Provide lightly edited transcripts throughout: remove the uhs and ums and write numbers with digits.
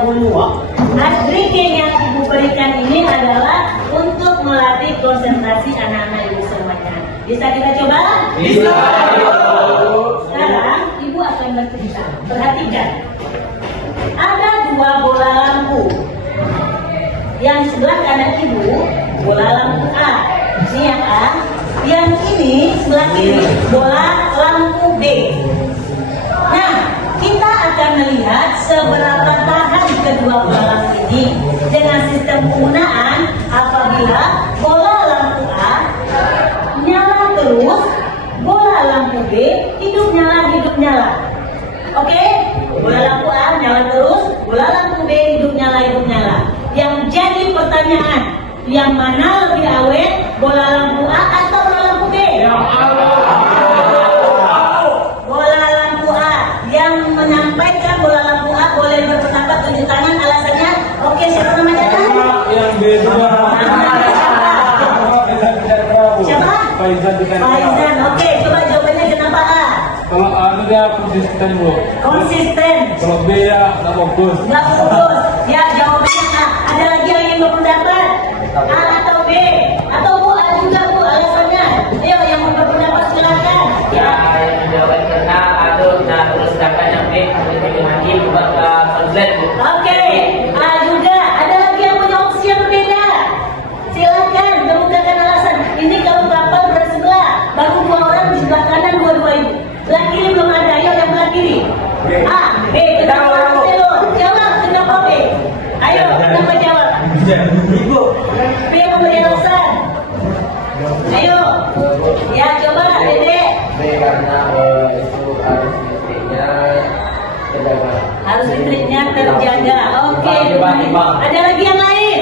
dahulu. Trik yang Ibu berikan ini adalah untuk melatih konsentrasi anak-anak Ibu semuanya. Bisa kita coba? Bisa. Sekarang Ibu akan bercerita. Perhatikan. Ada dua bola lampu. Yang sebelah kanan Ibu bola lampu A. Ini yang A. Yang ini sebelah kiri bola lampu B. Nah, kita akan melihat seberapa tahan kedua bola lampu ini dengan sistem penggunaan apabila bola lampu A nyala terus, bola lampu B hidup nyala. Oke? Bola lampu A nyala terus, bola lampu B hidup nyala. Yang jadi pertanyaan, yang mana lebih awet, bola lampu A atau bola lampu B? Bola lampu A. Yang menyampaikan bola lampu A boleh berpendapat tunjuk tangan alasannya. Oke, siapa namanya? Yang B juga. Siapa? Faizan. Oke, coba jawabannya kenapa A? Kalau A itu dia konsisten, Bu. Konsisten. Kalau B ya nggak fokus. Nggak fokus. Ya, jawabannya A. Ada lagi yang ingin berpendapat? A atau B? Atau Bu A juga, Bu, alasannya? Ayo, yang mau berpendapat silakan. Ya, yang menjawab karena nah terus sedangkan yang B lebih lagi buat konslet. Oke, A juga. Ada lagi yang punya opsi yang berbeda? Silakan, kemukakan alasan. Ini kalau kapal bersebelah, baru dua orang di sebelah kanan, dua-dua Ibu. Sebelah kiri belum ada, ayo yang sebelah kiri. A, B, kenapa jawab, kenapa B? Ayo, kenapa jawab? Ibu. B memberi alasan. Ayo, ya coba Dede. B karena itu harus listriknya terjaga. Harus listriknya terjaga. Oke. Timbang. Ada lagi yang lain?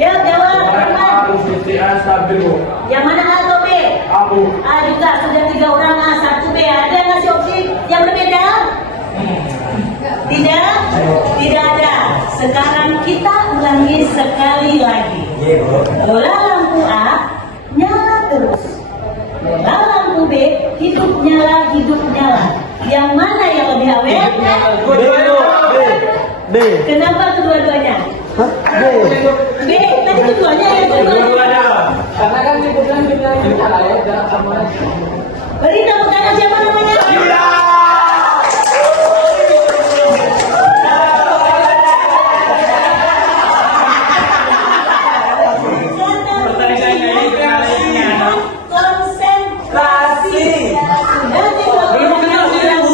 Yuk jawab. Teman. Harus listriknya stabil, Bu. Yang mana A atau B? Abu. A juga, sudah 3 orang A, 1 B. Ada ngasih opsi yang berbeda? Tidak? Tidak ada. Sekarang kita ulangi sekali lagi. Bola lampu A nyala terus. Bola lampu B hidup nyala. Yang mana yang lebih awet? B. Kenapa kedua-duanya? B. Tadi keduanya yang kedua-duanya. Karena kan dibilang kita layak dalam sama. Beri tepuk tangan siapa namanya? Konsentrasi.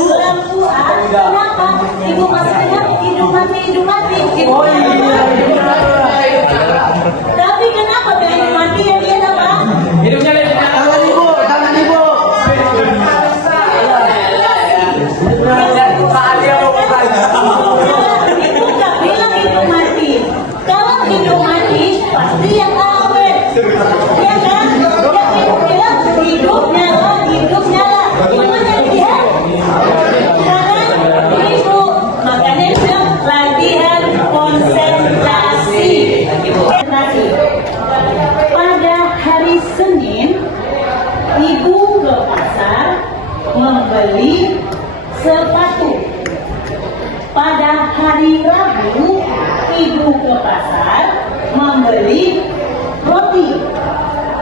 Lampu A. Kenapa? Ibu masih dengar hidup mati. Oh iya. Tapi kenapa dengan hidup mati yang dia apa? Hidupnya lebih Tangan Ibu. Ibu nggak bilang hidup mati. Kalau hidup mati pasti yang awet. Ya kan? Yang ibu bilang hidup nyala. Gimana dia? Sekarang ibu makanya bilang latihan konsentrasi. Pada hari Senin, ibu ke pasar membeli sepatu. Pada hari Rabu, ibu ke pasar membeli roti.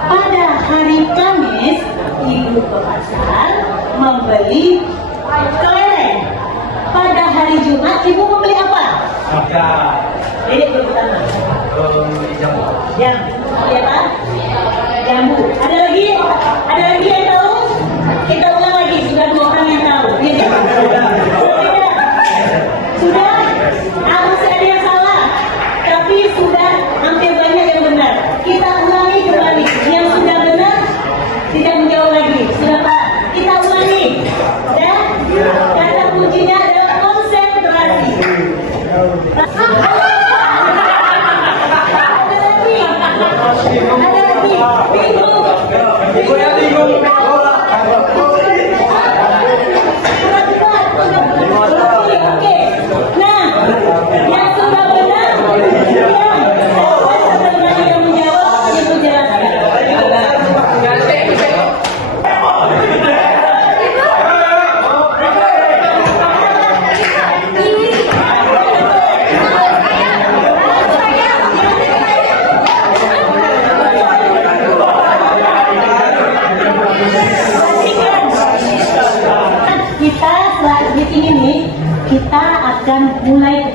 Pada hari Kamis, ibu ke pasar membeli kelereng. Pada hari Jumat, ibu membeli apa? Ini pertama. Jambu. Ada lagi yang tahu? Kita ulang lagi. Sudah 2 orang yang tahu. Sudah? Masih ada yang salah. Tapi sudah hampir banyak yang benar. Kita ulangi kembali. Yang sudah benar tidak menjawab lagi. Sudah Pak? Kita ulangi. Dan kata kuncinya adalah konsentrasi. Ada lagi. Bingung. Oke. Nah, yang sudah benar, yang menjawab, itu jelaskan.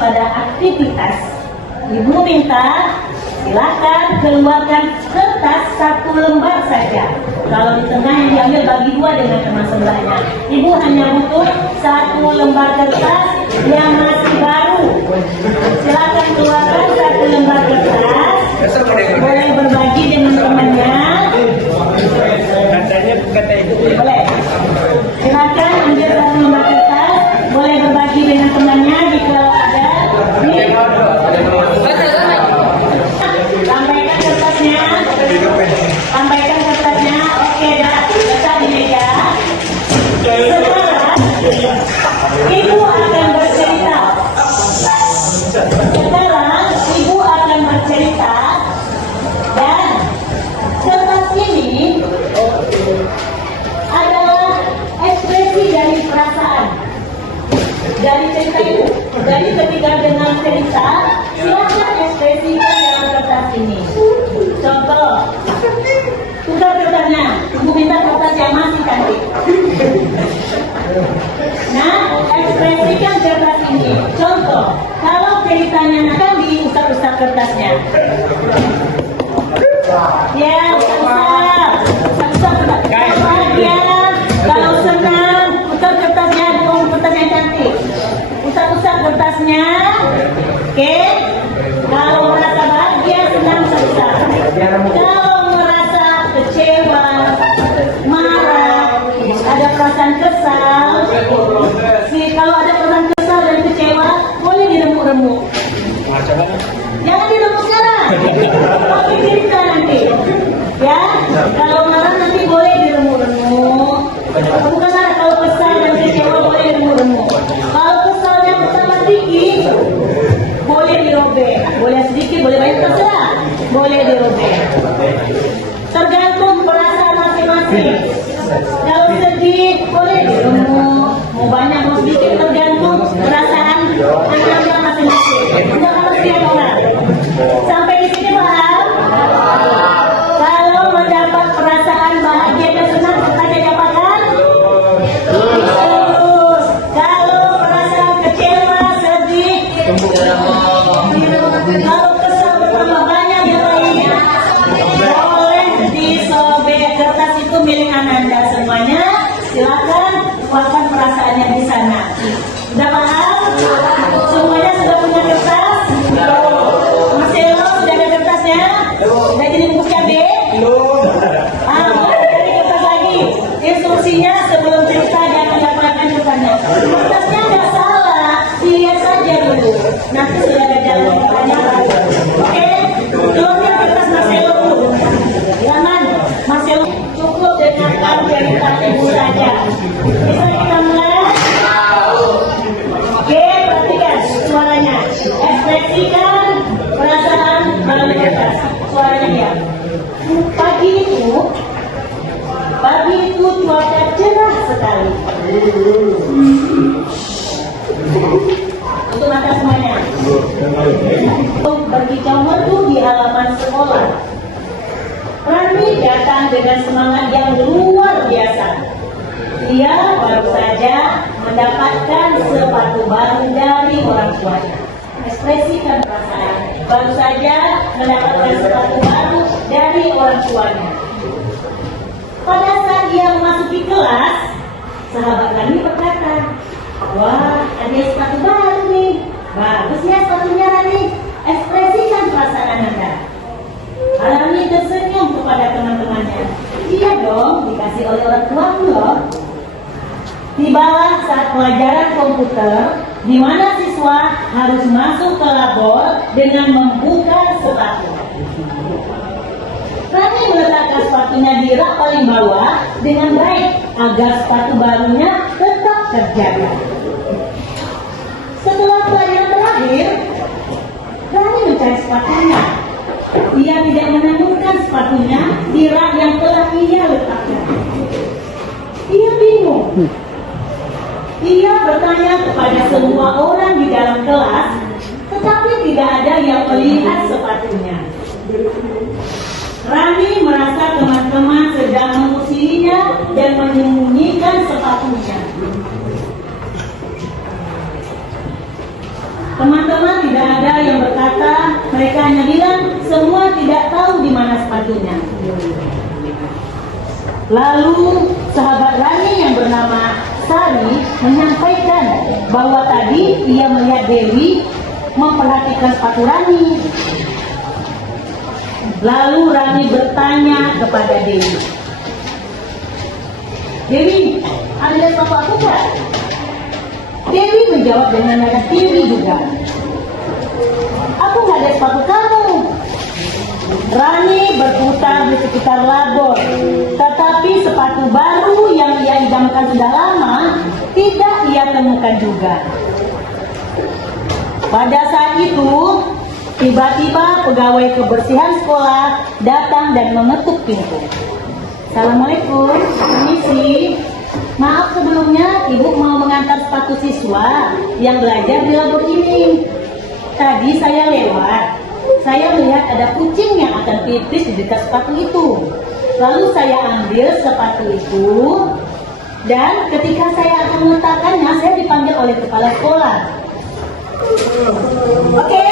daripada aktivitas, ibu minta silakan keluarkan kertas 1 lembar saja. Kalau di tengah yang diambil bagi 2 dengan teman sebelahnya. Ibu hanya butuh 1 lembar kertas yang masih baru. Silakan keluarkan 1 lembar kertas. Boleh berbagi dengan temannya. Boleh. Silakan ambil 1 lembar kertas. Boleh berbagi dengan temannya jika ada. Sampaikan kertasnya. Sampaikan kertasnya. Oke, dah. Letak di meja. Sekarang ibu akan bercerita. Sekarang ibu akan bercerita dan kertas ini adalah ekspresi dari perasaan dari cerita itu. Jadi ketika dengan cerita, silakan ekspresikan dalam kertas ini. Contoh, tukar kertasnya. Ibu minta kertas yang masih cantik. Nah, ekspresikan kertas ini. Contoh, kalau ceritanya akan diusap-usap kertasnya. Ya, usap-usap. Usap-usap kertas. Kalau bahagia, kalau senang, usap kertasnya, bukan kertas yang cantik. Usap-usap kertasnya. Oke. Kalau merasa bahagia, senang, usap-usap. Kalau merasa kecewa, marah, ada perasaan kesal. Kalau ada perasaan kesal dan kecewa, boleh diremuk-remuk. Jangan diremuk sekarang. Tapi cerita nanti. Ya, kalau marah nanti boleh diremuk-remuk. Bukan marah, kalau kesal dan kecewa boleh diremuk-remuk. Kalau kesalnya pertama sedikit, boleh dirobek. Boleh sedikit, boleh banyak, terserah. Boleh dirobek. Tergantung perasaan masing-masing. Kalau sedih, boleh diremuk. Mau banyak, mau sedikit, tergantung perasaan anda masing-masing. Tidak harus setiap orang. Sampai di sini paham? Kalau mendapat perasaan bahagia dan senang, kita dapatkan? Terus. Kalau perasaan kecewa, sedih, kalau kesal bertambah banyak yang lainnya, boleh disobek. Kertas itu milik Ananda semuanya. Silakan keluarkan perasaannya di sana. Sudah paham? Semuanya sudah punya kertas? Mas Elo sudah ada kertasnya? Sudah jadi buku cabe? Boleh cari kertas lagi. Instruksinya sebelum cerita jangan dapatkan kertasnya. Kertasnya nggak salah, dilihat saja dulu. Nanti sudah ada jalan ceritanya. Oke? Keluarkan kertas Mas Elo dulu. Jangan Mas Elo cukup dengarkan cerita ibu saja. Bisa kita mulai? Oke, perhatikan suaranya. Ekspresikan perasaan melalui kertas. Suaranya ya. Pagi itu cuaca cerah sekali. Untuk mata semuanya. Berkicau merdu di halaman sekolah. Rani datang dengan semangat yang luar biasa. Dia baru saja mendapatkan sepatu baru dari orang tuanya. Ekspresikan perasaan. Baru saja mendapatkan sepatu baru dari orang tuanya. Pada saat dia memasuki kelas, sahabat Rani berkata, "Wah, ada sepatu baru nih. Bagusnya sepatunya Rani. Ekspresikan perasaan Anda." Rani tersenyum kepada teman-temannya. "Iya dong, dikasih oleh orang tuaku loh." Tibalah saat pelajaran komputer, di mana siswa harus masuk ke labor dengan membuka sepatu. Rani meletakkan sepatunya di rak paling bawah dengan baik agar sepatu barunya tetap terjaga. Setelah pelajaran berakhir, Rani mencari sepatunya. Ia tidak menemukan sepatunya di rak yang telah ia letakkan. Ia bingung. Ia bertanya kepada semua orang di dalam kelas, tetapi tidak ada yang melihat sepatunya. Rani merasa teman-teman sedang mengusirinya dan menyembunyikan sepatunya. Teman-teman tidak ada yang berkata, mereka hanya bilang semua tidak tahu di mana sepatunya. Lalu sahabat Rani yang bernama Sari menyampaikan bahwa tadi ia melihat Dewi memperhatikan sepatu Rani. Lalu Rani bertanya kepada Dewi, "Dewi, ada lihat sepatu aku nggak?" Dewi menjawab dengan nada tinggi juga, "Aku nggak ada sepatu kamu." Rani berputar di sekitar labor, tetapi sepatu baru yang ia idamkan sudah lama tidak ia temukan juga. Pada saat itu, tiba-tiba pegawai kebersihan sekolah datang dan mengetuk pintu. "Assalamualaikum, permisi. Maaf sebelumnya, Ibu mau mengantar sepatu siswa yang belajar di labor ini. Tadi saya lewat. Saya melihat ada kucing yang akan pipis di dekat sepatu itu. Lalu saya ambil sepatu itu, dan ketika saya akan meletakkannya, saya dipanggil oleh kepala sekolah." Oke?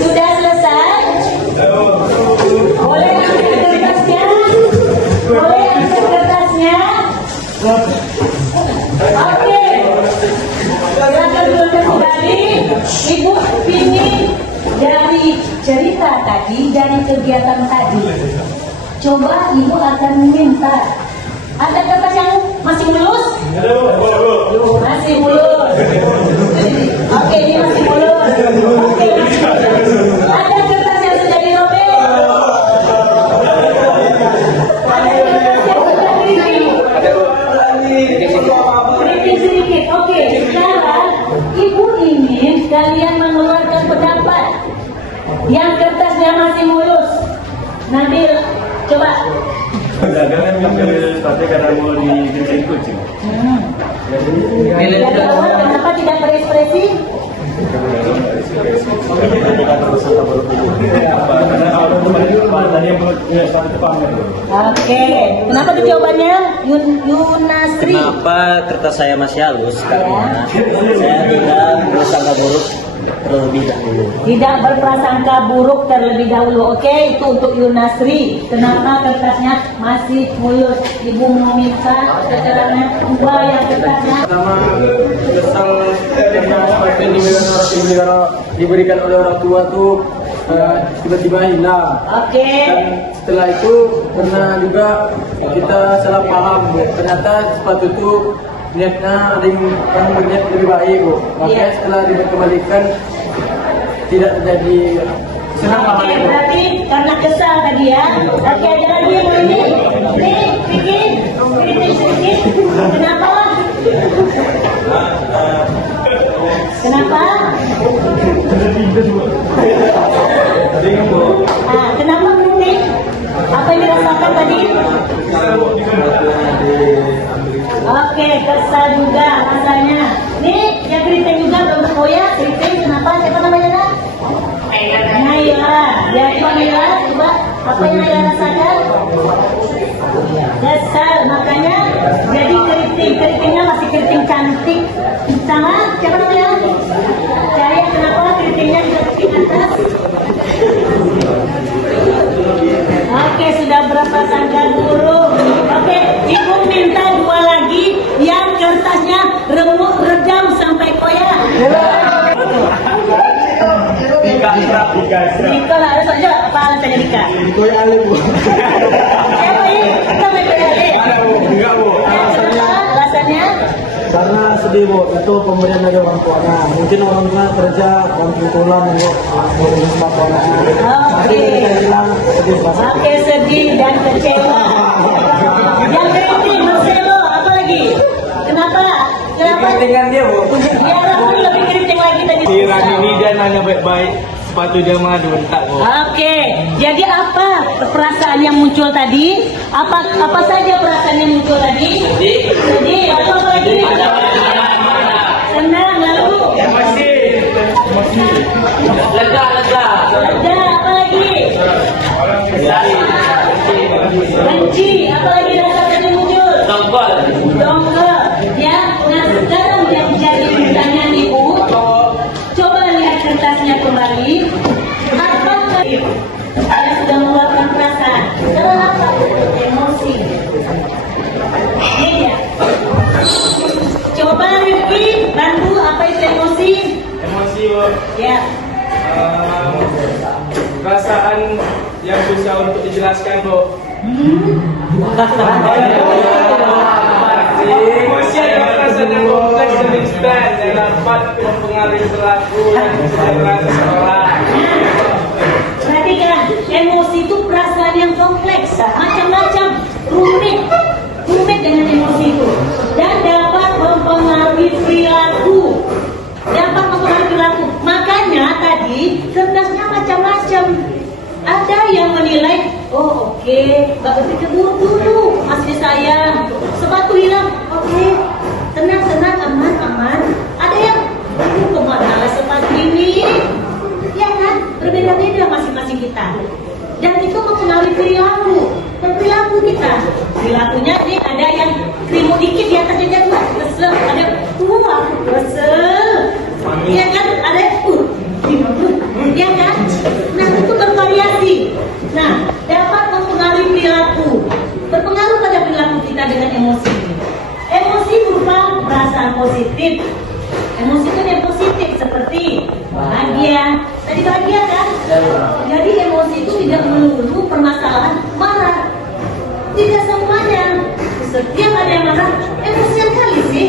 Sudah selesai? Boleh angkat kertasnya? Boleh angkat kertasnya? Oke. Silakan duduk kembali. Ibu ingin dari cerita tadi, dari kegiatan tadi, coba Ibu akan minta. Ada kertas yang masih mulus? Masih mulus. Oke, ini masih mulus. Oke, masih mulus. Ada kertas yang sudah dirobek? Ada kertas yang sudah keriting sedikit. Oke, sekarang Ibu ingin kalian mengeluarkan pendapat. Yang kertasnya masih mulus. Nabil, coba. Dagangan ngambil sepatu karena mau dibikin kucing. Dari awal kenapa tidak berekspresi? Oke, kenapa tuh jawabannya? Yunasri. Kenapa kertas saya masih halus? Karena saya tidak bersangka buruk terlebih dahulu. Tidak berprasangka buruk terlebih dahulu. Oke, itu untuk Yunasri. Kenapa kertasnya masih mulus? Ibu mau minta keterangan dua yang kertasnya. Pertama, kesal karena sepatu yang diberikan oleh orang tua tuh tiba-tiba hilang. Oke. Dan setelah itu pernah juga kita salah paham, ternyata sepatu itu niatnya ada yang berniat lebih baik, Bu. Makanya Iya. setelah dikembalikan tidak terjadi senang Oke, lama. berarti karena kesal tadi ya. Oke, ada lagi yang ini. Ini, bikin sedikit. Kenapa? Kenapa? Kenapa kritik? Apa yang dirasakan tadi? Oke, kesal juga rasanya. Nih, yang kritik juga belum ya. Kritik, kenapa? Siapa namanya? Nak? Naila. Ya, coba Naila, coba apa yang Naila rasakan? Kesal, makanya jadi keritingnya masih keriting cantik. Sama, siapa namanya? Cahaya, kenapa keritingnya keriting atas? Oke, sudah berapa sangka buruk. Oke, Ibu minta dua lagi yang kertasnya redam sampai koyak. Dika lah, ada saja apa alasannya Dika? Koyak ale, Bu. Siapa ini? Sampai koyak ale. Enggak, Bu. Alasannya? Karena sedih, Bu, itu pemberian dari orang tuanya. Mungkin orang tua kerja dan kebetulan untuk memberi sepatu anaknya. Tapi Oke. kita bilang sedih rasa. Oke, sedih dan kecewa. Yang keriting, Marcelo, apa lagi? Kenapa? Kenapa? Dengan dia, Bu. Ya, Rahul lebih keriting lagi tadi. Si Rani ini dia nanya baik-baik, sepatu dia mah dibentak, Bu. Oke, jadi apa perasaan yang muncul tadi? Apa saja perasaan yang muncul tadi? Sedih. Atau apa lagi? Senang, lalu? Lega. Ada apa lagi? Benci. Apa lagi rasanya yang muncul? Tongkol. emosi, Bu. Ya. Perasaan yang susah untuk dijelaskan, Bu. Emosi adalah perasaan yang kompleks dan instan yang dapat mempengaruhi perilaku dan kesadaran seseorang. Perhatikan, emosi itu perasaan yang kompleks, macam-macam, rumit dengan emosi itu, dan dapat mempengaruhi perilaku. Makanya tadi cerdasnya macam-macam. Ada yang menilai, oh oke, nggak berpikir buruk dulu, masih sayang. Sepatu hilang, oke, tenang, aman. Ada yang, kemana sepatu ini? Ya kan, berbeda-beda masing-masing kita. Dan itu mempengaruhi perilaku kita. Perilakunya ini ada yang kerimu dikit di atasnya jatuh, kesel, ada kesel. Ya kan, ada ya kan? Nah, itu bervariasi. Nah, dapat mempengaruhi perilaku. Berpengaruh pada perilaku kita dengan emosi. Emosi berupa perasaan positif. Emosi itu yang positif seperti bahagia. Tadi bahagia kan? Jadi emosi itu tidak melulu permasalahan marah. Tidak semuanya. Setiap ada yang marah, emosian kali sih.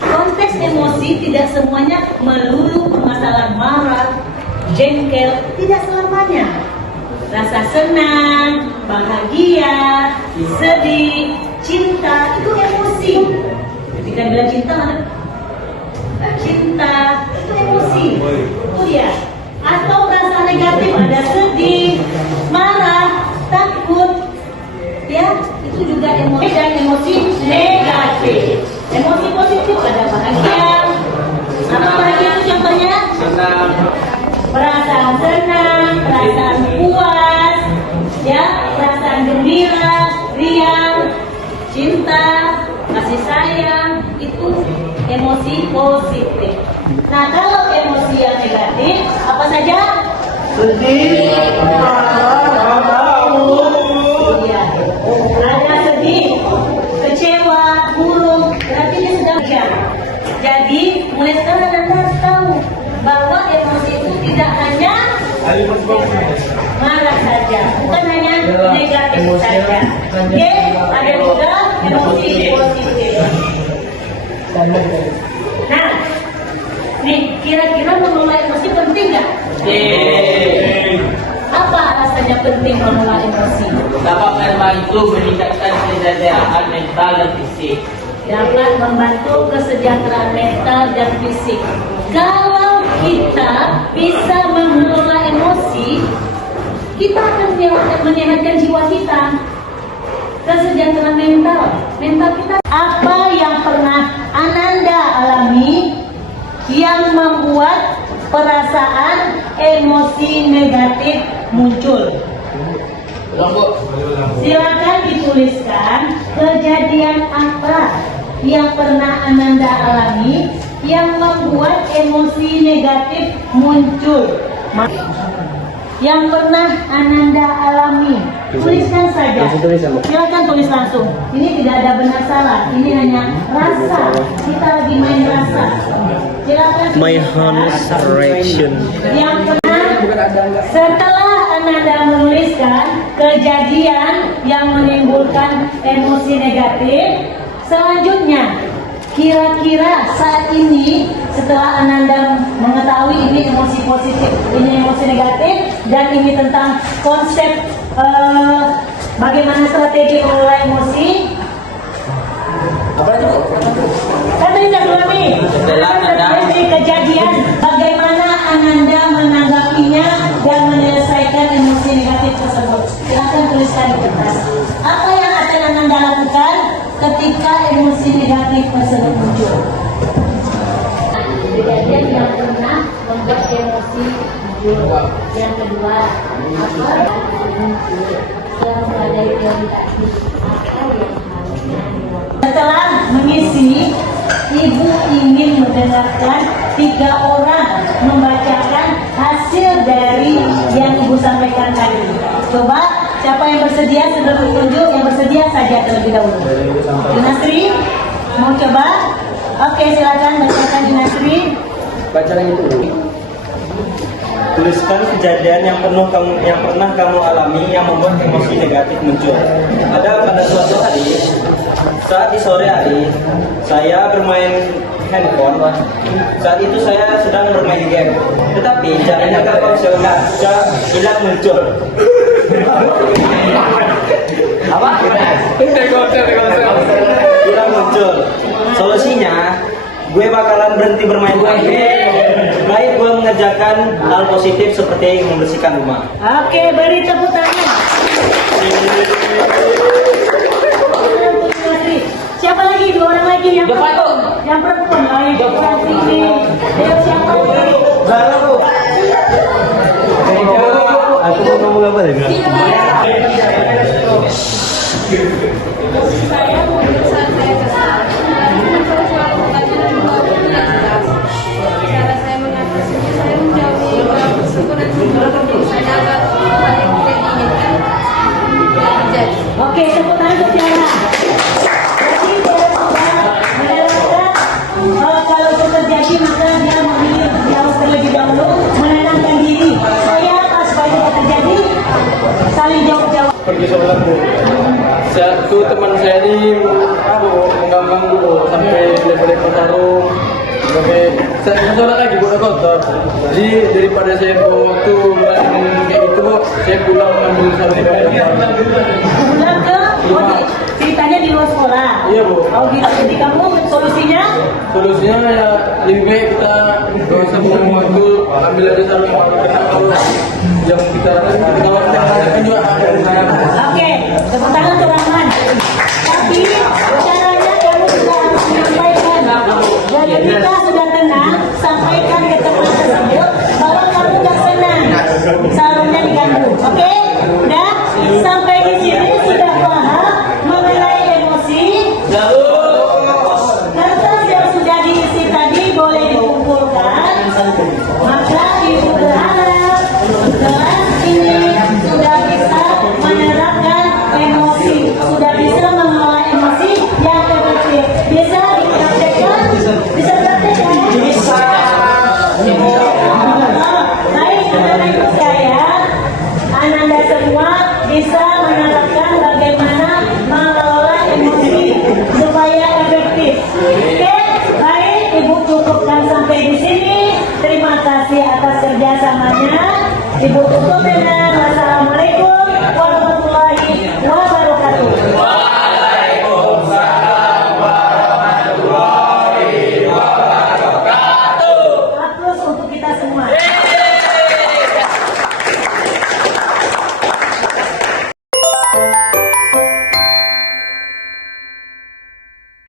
Konteks emosi tidak semuanya melulu permasalahan marah, jengkel, tidak selamanya. Rasa senang, bahagia, sedih, cinta, itu emosi. Ketika bilang cinta itu emosi. Oh ya. Atau rasa negatif, ada sedih, marah, takut. Ya, itu juga emosi dan emosi negatif. Emosi positif ada bahagia. Apa bahagia itu contohnya? Senang. Perasaan senang, perasaan puas, ya, perasaan gembira, riang, cinta, kasih sayang, itu emosi positif. Nah, kalau emosi yang negatif, apa saja? Sedih, marah, Iya. Ada sedih, kecewa, murung, berarti dia sedang jam. Jadi, mulai sekarang Anda harus tahu bahwa emosi itu tidak hanya marah saja, bukan hanya negatif saja. Oke, ada juga emosi positif. Nah, nih kira-kira mengelola emosi penting nggak? Apa alasannya penting mengelola emosi? Dapat membantu meningkatkan kesejahteraan mental dan fisik. Dapat membantu kesejahteraan mental dan fisik. Kalau kita bisa mengelola emosi, kita akan menyehatkan jiwa kita. Kesejahteraan mental kita. Apa yang pernah Ananda alami yang membuat perasaan emosi negatif muncul? Silakan dituliskan kejadian apa yang pernah Ananda alami yang membuat emosi negatif muncul. Yang pernah Ananda alami, tuliskan saja. Silakan tulis langsung. Ini tidak ada benar salah. Ini hanya rasa. Kita lagi main rasa. Silakan. My honest reaction. Yang pernah setelah Ananda menuliskan kejadian yang menimbulkan emosi negatif, selanjutnya kira-kira saat ini setelah Ananda mengetahui ini emosi positif, ini emosi negatif, dan ini tentang konsep bagaimana strategi mengelola emosi. Kan tadi saya bilang nih, terjadi kejadian bagaimana Ananda menanggapinya dan menyelesaikan emosi negatif tersebut. Silakan tuliskan di kertas. Apa yang akan Ananda lakukan ketika emosi negatif tersebut muncul? Kejadian yang pernah membuat emosi muncul. Yang kedua, apa yang muncul yang ada orientasi apa yang harusnya dilakukan. Setelah mengisi, Ibu ingin mendengarkan 3 orang membacakan hasil dari yang Ibu sampaikan tadi. Coba siapa yang bersedia sebelum tunjuk, yang bersedia saja terlebih dahulu. Dinasri, mau coba? Oke, silakan bacakan Dinasri. Baca itu. Tuliskan kejadian yang pernah kamu alami yang membuat emosi negatif muncul. Ada pada suatu hari, saat di sore hari, saya bermain handphone. Saat itu saya sedang bermain game, tetapi jaringan Telkomsel hilang muncul. Apa? Hilang muncul. Solusinya, gue bakalan berhenti bermain HP. Baik gue mengerjakan hal positif seperti membersihkan rumah. Oke, beri tepuk tangan. Siapa lagi? Dua orang lagi yang perempuan. Yang perempuan. Ayo, cantik nih. Ayo, siapa lagi? Aku mau ngomong apa ya? Saya saat saya kesal, cara saya mengatasinya, saya menjauhi syukuran saya agar hal yang tidak diinginkan tidak terjadi. Oke, tepuk tangan untuk Tiara. Jadi dia sudah menerapkan kalau itu terjadi maka dia memilih jauh terlebih dahulu menenangkan diri. Saya pas supaya itu terjadi saling jauh-jauh. Pergi sholat bu. Satu teman saya ini mengganggu bu sampai lebar-lebar sarung. Saya sholat lagi bu kotor. Jadi daripada saya waktu kayak gitu bu, saya pulang ambil sarung. Pulang ke ceritanya di luar sekolah. Iya bu. Oh gitu. Jadi kamu solusinya? Solusinya ya lebih baik kita gak usah buang waktu, ambil aja sarung karena kalau yang kita kalau kita rasakan juga ada. Oke, tepuk tangan untuk Rahman. Tapi caranya kamu juga harus menyampaikan. Jadi kita sudah tenang, sampaikan ke teman tersebut bahwa kamu gak senang sarungnya diganggu. Oke? Udah? Sampai di sini sudah paham mengenai emosi. Kertas yang sudah diisi tadi boleh dikumpulkan. Maka ibu berharap dengan ini sudah bisa menerapkan emosi, sudah bisa mengelola emosi yang efektif. Bisa dipraktekkan? Bisa praktekkan? Bisa. Baik, teman-teman ikut saya. Anda semua bisa menerapkan bagaimana mengelola emosi supaya efektif. Oke, baik, Ibu cukupkan sampai di sini. Terima kasih atas kerjasamanya. Ibu tutup dengan